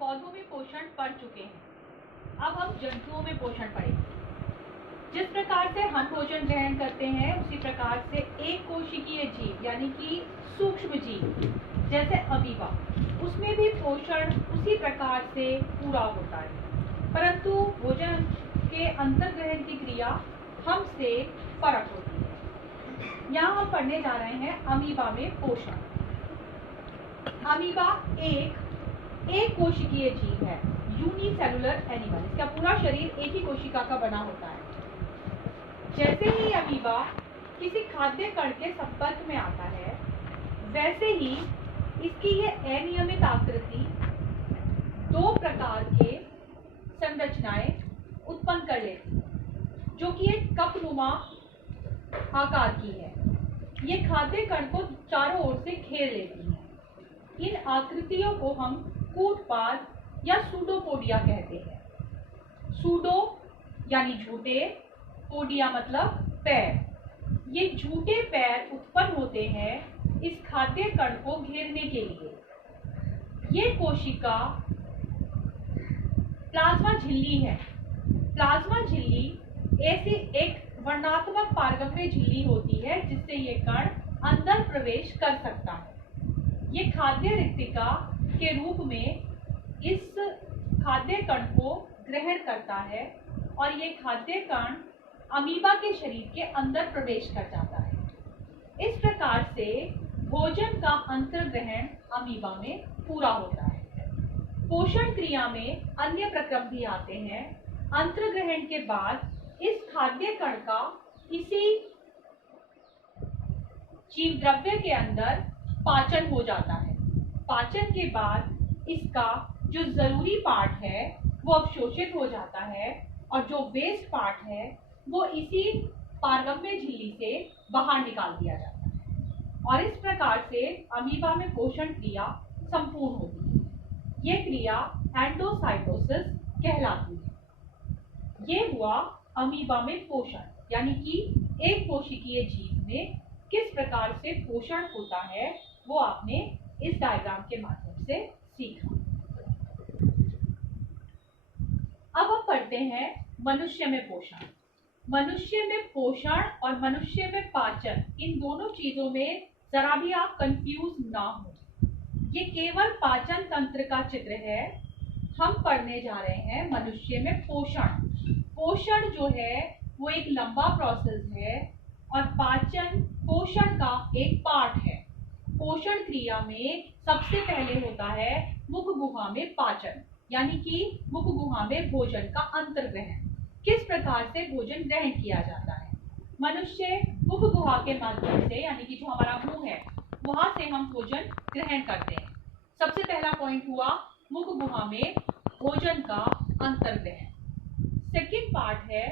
पौधों में पोषण पढ़ चुके हैं। अब हम जंतुओं में पोषण पढ़ेंगे। जिस प्रकार से हम भोजन ग्रहण करते हैं उसी प्रकार से एक कोशिकीय जीव यानी कि सूक्ष्म जीव जैसे अमीबा, उसमें भी पोषण उसी प्रकार से पूरा होता है, परंतु भोजन के अंतर्ग्रहण की क्रिया हमसे फर्क होती है। यहाँ हम पढ़ने जा रहे हैं अमीबा में पोषण। अमीबा एक कोशिकीय जीव है, यूनिसेलुलर एनिमल। इसका पूरा शरीर एक ही कोशिका का बना होता है। जैसे ही अमीबा किसी खाद्य कण के संपर्क में आता है, वैसे ही इसकी ये अनियमित आकृति दो प्रकार के संरचनाएं उत्पन्न कर लेती है, जो कि एक कपनुमा आकार की है। ये खाद्य कण को चारों ओर से घेर लेती है। इन आकृतियों को हम कूटपाद या सूडोपोडिया कहते हैं। सूडो यानी झूठे, पोडिया मतलब पैर। ये झूठे पैर उत्पन्न होते हैं इस खाद्य कण को घेरने के लिए। ये कोशिका प्लाज्मा झिल्ली है। प्लाज्मा झिल्ली ऐसी एक वर्णात्मक पारगम्य झिल्ली होती है जिससे ये कण अंदर प्रवेश कर सकता है। ये खाद्य रिक्तिका के रूप में इस खाद्य कण को ग्रहण करता है और ये खाद्य कण अमीबा के शरीर के अंदर प्रवेश कर जाता है। इस प्रकार से भोजन का अंतर्ग्रहण अमीबा में पूरा होता है। पोषण क्रिया में अन्य प्रक्रम भी आते हैं। अंतर्ग्रहण के बाद इस खाद्य कण का इसी जीव द्रव्य के अंदर पाचन हो जाता है। पाचन के बाद इसका जो जरूरी पार्ट है वो अवशोषित हो जाता है और जो वेस्ट पार्ट है वो इसी पारगम्य झिल्ली से बाहर निकाल दिया जाता है और इस प्रकार से अमीबा में पोषण क्रिया संपूर्ण होती है। ये क्रिया एंडोसाइटोसिस कहलाती है। ये हुआ अमीबा में पोषण, यानी कि एक कोशिकीय जीव में किस प्रकार से पोषण होता है वो आपने इस डायग्राम के माध्यम से सीखा। अब हम पढ़ते हैं मनुष्य में पोषण। मनुष्य में पोषण और मनुष्य में पाचन, इन दोनों चीजों में जरा भी आप कंफ्यूज ना हो। ये केवल पाचन तंत्र का चित्र है। हम पढ़ने जा रहे हैं मनुष्य में पोषण। पोषण जो है वो एक लंबा प्रोसेस है और पाचन पोषण का एक पार्ट है। पोषण क्रिया में सबसे पहले होता है मुख गुहा में पाचन, यानी कि मुख गुहा में भोजन का अंतर्ग्रहण। किस प्रकार से भोजन ग्रहण किया जाता है? मनुष्य मुख गुहा के माध्यम से, यानी कि जो हमारा मुंह है वहां से हम भोजन ग्रहण करते हैं। सबसे पहला पॉइंट हुआ मुख गुहा में भोजन का अंतर्ग्रहण। सेकंड पार्ट है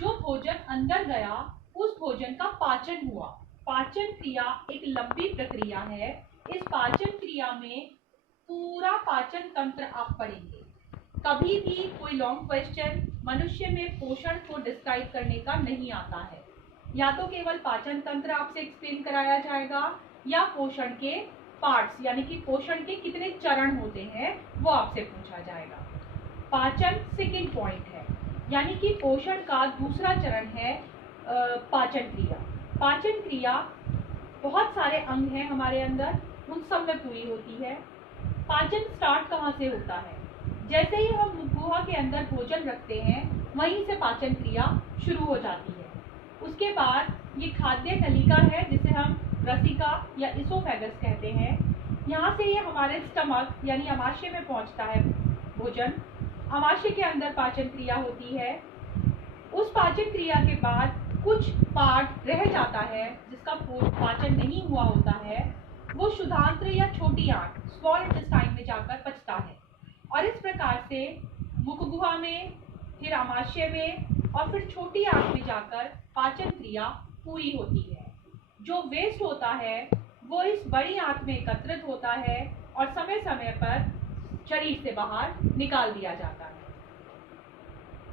जो भोजन अंदर गया उस भोजन का पाचन हुआ। पाचन क्रिया एक लंबी प्रक्रिया है। इस पाचन क्रिया में पूरा पाचन तंत्र आप पढ़ेंगे। कभी भी कोई लॉन्ग क्वेश्चन मनुष्य में पोषण को डिस्क्राइब करने का नहीं आता है। या तो केवल पाचन तंत्र आपसे एक्सप्लेन कराया जाएगा या पोषण के पार्ट्स, यानी कि पोषण के कितने चरण होते हैं वो आपसे पूछा जाएगा। पाचन सेकंड पॉइंट है, यानी कि पोषण का दूसरा चरण है पाचन क्रिया। पाचन क्रिया बहुत सारे अंग हैं हमारे अंदर, उन सब में पूरी होती है। पाचन स्टार्ट कहाँ से होता है? जैसे ही हम गुहा के अंदर भोजन रखते हैं वहीं से पाचन क्रिया शुरू हो जाती है। उसके बाद ये खाद्य नलिका है जिसे हम रसिका या इसोफेगस कहते हैं। यहाँ से ये हमारे स्टमक यानी अमाशय में पहुँचता है भोजन। अमाशय के अंदर पाचन क्रिया होती है। उस पाचन क्रिया के बाद कुछ पार्ट रह जाता है जिसका पाचन नहीं हुआ होता है, वो क्षुधांत्र या छोटी आंत स्मॉल इंटेस्टाइन में जाकर पचता है और इस प्रकार से मुख गुहा में, फिर अमाशय में और फिर छोटी आंत में जाकर पाचन क्रिया पूरी होती है। जो वेस्ट होता है वो इस बड़ी आंत में एकत्रित होता है और समय समय पर शरीर से बाहर निकाल दिया जाता है।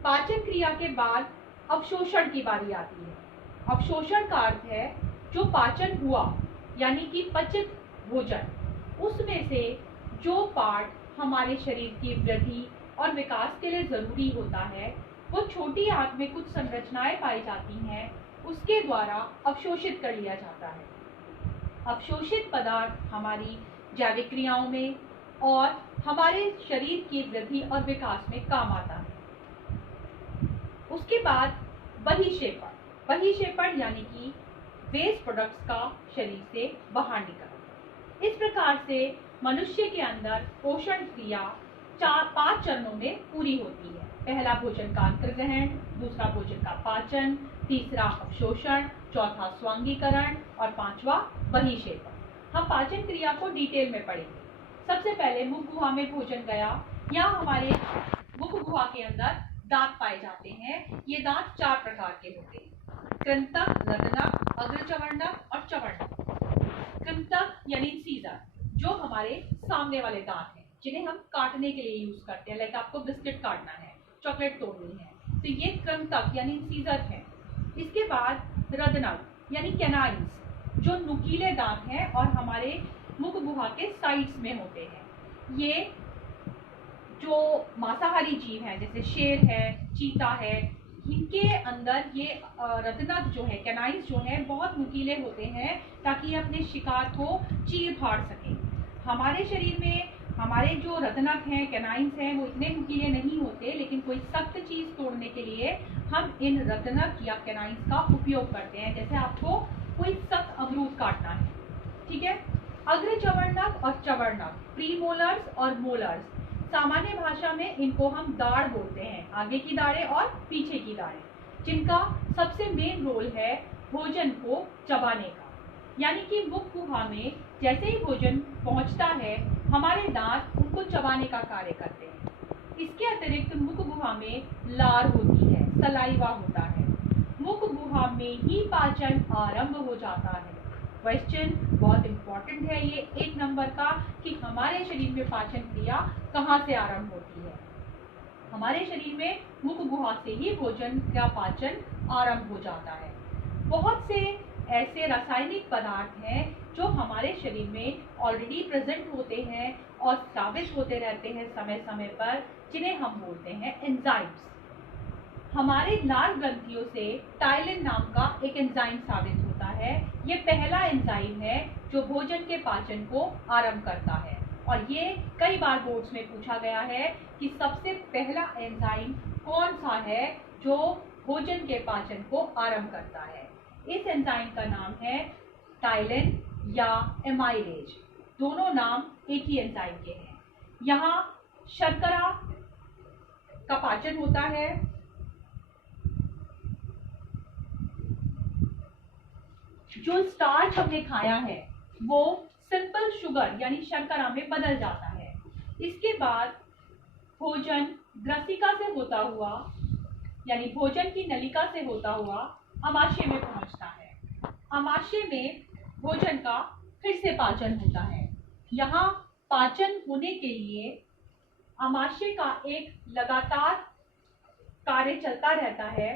पाचन क्रिया के बाद अवशोषण की बारी आती है। अवशोषण का अर्थ है जो पाचन हुआ, यानी कि पचित भोजन, उसमें से जो पार्ट हमारे शरीर की वृद्धि और विकास के लिए जरूरी होता है, वो छोटी आंत में कुछ संरचनाएं पाई जाती हैं, उसके द्वारा अवशोषित कर लिया जाता है। अवशोषित पदार्थ हमारी जैविक क्रियाओं में और हमारे शरीर की वृद्धि और विकास में काम आता है। उसके बाद बहिक्षेपण यानी कि वेस्ट प्रोडक्ट्स का शरीर से बाहर निकलना। इस प्रकार से मनुष्य के अंदर पोषण क्रिया 5 चरणों में पूरी होती है। पहला भोजन का अंतर्ग्रहण, दूसरा भोजन का पाचन, तीसरा अवशोषण, चौथा स्वांगीकरण और पांचवा बहिक्षेपण। हम पाचन क्रिया को डिटेल में पढ़ेंगे। सबसे पहले मुख गुहा में भोजन गया। यहाँ हमारे मुख गुहा के अंदर दांत पाए जाते हैं। ये दांत 4 प्रकार के होते हैं: कृंतक, रदनक, अग्रचवर्णक और चवर्णक। कृंतक यानी इंसीजर, जो हमारे सामने वाले दांत हैं, जिन्हें हम काटने के लिए यूज करते हैं। लाइक आपको बिस्किट काटना है, चॉकलेट तोड़नी है, तो ये कृंतक यानी इंसीजर है। इसके बाद रदनक यानी कैनाइन्स, जो नुकीले दांत हैं और हमारे मुख गुहा के साइड्स में होते हैं। ये जो मांसाहारी जीव हैं, जैसे शेर है, चीता है, इनके अंदर ये रदनक जो है, कैनाइन्स जो है, बहुत नुकीले होते हैं ताकि ये अपने शिकार को चीर फाड़ सकें। हमारे शरीर में हमारे जो रदनक हैं, कैनाइन्स हैं, वो इतने नुकीले नहीं होते, लेकिन कोई सख्त चीज तोड़ने के लिए हम इन रदनक या कैनाइन्स का उपयोग करते हैं। जैसे आपको कोई सख्त अमरूद काटना है, ठीक है। अग्रचवर्णक और चवर्णक, प्रीमोलर्स और मोलर्स, सामान्य भाषा में इनको हम दाढ़ बोलते हैं, आगे की दाढ़ें और पीछे की दाढ़ें, जिनका सबसे मेन रोल है भोजन को चबाने का। यानी कि मुख गुहा में जैसे ही भोजन पहुंचता है, हमारे दांत उनको चबाने का कार्य करते हैं। इसके अतिरिक्त मुख गुहा में लार होती है, सलाइवा होता है। मुख गुहा में ही पाचन आरंभ हो जाता है। क्वेश्चन बहुत इंपॉर्टेंट है ये 1 नंबर का, कि हमारे शरीर में पाचन क्रिया कहाँ से आरंभ होती है। हमारे शरीर में मुख गुहा से ही भोजन का पाचन आरंभ हो जाता है। बहुत से ऐसे रासायनिक पदार्थ हैं जो हमारे शरीर में ऑलरेडी प्रेजेंट होते हैं और स्रावित होते रहते हैं समय समय पर, जिन्हें हम बोलते हैं एंजाइम्स। हमारे लाल ग्रंथियों से टाइलिन नाम का एक एंजाइम साबित होता है। ये पहला एंजाइम है जो भोजन के पाचन को आरंभ करता है, और ये कई बार बोर्ड्स में पूछा गया है कि सबसे पहला एंजाइम कौन सा है जो भोजन के पाचन को आरंभ करता है। इस एंजाइम का नाम है टाइलिन या एमाइलेज। दोनों नाम एक ही एंजाइम के हैं। यहाँ शर्करा का पाचन होता है। जो स्टार्च हमने खाया है वो सिंपल शुगर यानी शर्करा में बदल जाता है। इसके बाद भोजन ग्रसिका से होता हुआ, यानी भोजन की नलिका से होता हुआ अमाशय में पहुंचता है। अमाशय में भोजन का फिर से पाचन होता है। यहाँ पाचन होने के लिए अमाशय का एक लगातार कार्य चलता रहता है।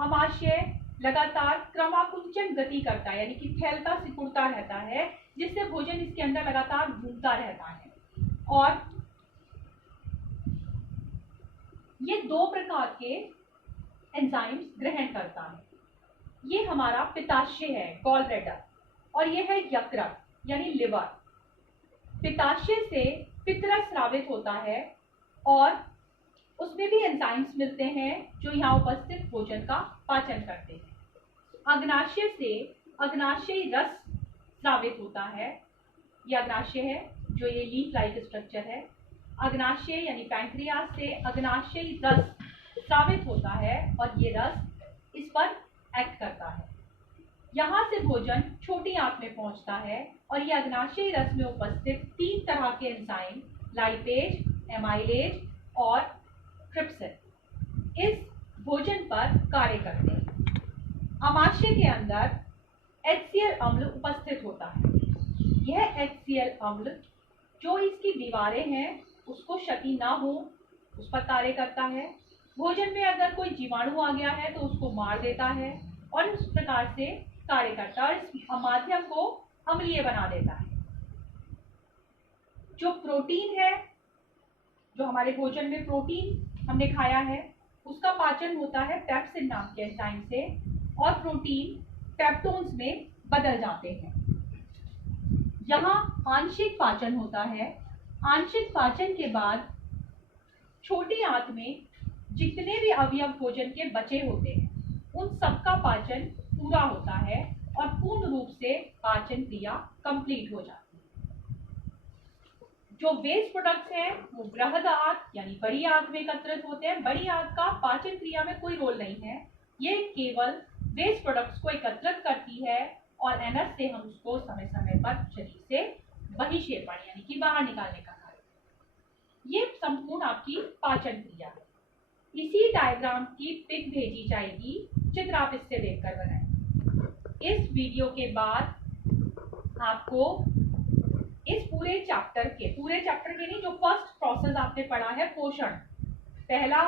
अमाशय लगातार क्रमाकुंचन गति करता है, यानी कि फैलता सिकुड़ता रहता है, जिससे भोजन इसके अंदर लगातार घूमता रहता है। और ये 2 प्रकार के एंजाइम्स ग्रहण करता है। ये हमारा पित्ताशय है, गॉल ब्लैडर, और ये है यकृत यानी लिवर। पित्ताशय से पित्तरस स्रावित होता है और उसमें भी एंजाइम्स मिलते हैं जो यहाँ उपस्थित भोजन का पाचन करते हैं। अग्नाशय से अग्नाशयी रस स्रावित होता है। ये अग्नाशय है, जो ये लीफ लाइक स्ट्रक्चर है। अग्नाशय यानी पैंक्रियास से अग्नाशयी रस स्रावित होता है और ये रस इस पर एक्ट करता है। यहाँ से भोजन छोटी आंत में पहुंचता है और ये अग्नाशयी रस में उपस्थित 3 तरह के एंजाइम लाइपेज, एमाइलेज और ट्रिप्सिन इस भोजन पर कार्य करते हैं। अमाशय के अंदर HCl अम्ल उपस्थित होता है। यह HCl अम्ल जो इसकी दीवारें हैं उसको क्षति ना हो उस पर कार्य करता है। भोजन में अगर कोई जीवाणु आ गया है तो उसको मार देता है और इस प्रकार से कार्य करता है और इस माध्यम को अम्लीय बना देता है। जो प्रोटीन है, जो हमारे भोजन में प्रोटीन हमने खाया है, उसका पाचन होता है पेप्सिन नाम के एंजाइम से, और प्रोटीन पेप्टोन्स में बदल जाते हैं। जहां आंशिक पाचन होता है, आंशिक पाचन के बाद छोटी आंत में जितने भी अवयव भोजन के बचे होते हैं, उन सबका पाचन पूरा होता है और पूर्ण रूप से पाचन क्रिया कंप्लीट हो जाती है। जो वेस्ट प्रोडक्ट्स हैं वो बृहद आंत यानी बड़ी आंत में एकत्रित होते हैं। बड़ी आंत का पाचन क्रिया में कोई रोल नहीं है, ये केवल वेस्ट प्रोडक्ट्स को एकत्रित करती है और एनस से हम उसको समय समय पर शरीर से बहिक्षेपण यानी कि बाहर निकालने का कार्य। ये संपूर्ण आपकी पाचन क्रिया है। इसी डायग्राम की पिक भेजी जाएगी, चित्र आप इससे देखकर बनाएं। इस वीडियो के बाद आपको इस पूरे चैप्टर के नहीं, जो फर्स्ट प्रोसेस आपने पढ़ा है पोषण, पहला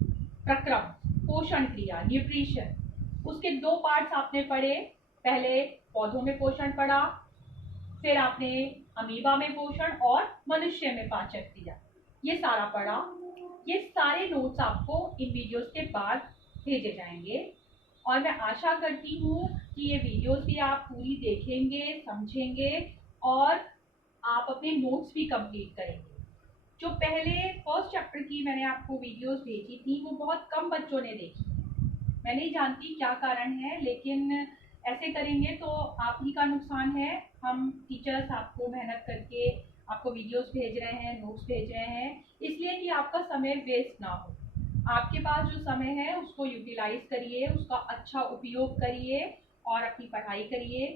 प्रक्रम पोषण क्रिया न्यूट्रिशन, उसके 2 पार्ट्स आपने पढ़े। पहले पौधों में पोषण पढ़ा, फिर आपने अमीबा में पोषण और मनुष्य में पाचन क्रिया, ये सारा पढ़ा। ये सारे नोट्स आपको इन वीडियोस के बाद भेजे जाएंगे और मैं आशा करती हूँ कि ये वीडियोस भी आप पूरी देखेंगे, समझेंगे और आप अपने नोट्स भी कंप्लीट करेंगे। जो पहले फर्स्ट चैप्टर की मैंने आपको वीडियोस भेजी थी वो बहुत कम बच्चों ने देखी। मैं नहीं जानती क्या कारण है, लेकिन ऐसे करेंगे तो आप ही का नुकसान है। हम टीचर्स आपको मेहनत करके आपको वीडियोस भेज रहे हैं, नोट्स भेज रहे हैं, इसलिए कि आपका समय वेस्ट ना हो। आपके पास जो समय है उसको यूटिलाइज करिए, उसका अच्छा उपयोग करिए और अपनी पढ़ाई करिए।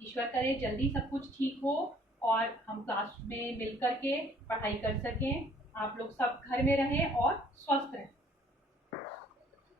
ईश्वर करे जल्दी सब कुछ ठीक हो और हम क्लास में मिल करके पढ़ाई कर सकें। आप लोग सब घर में रहें और स्वस्थ रहें।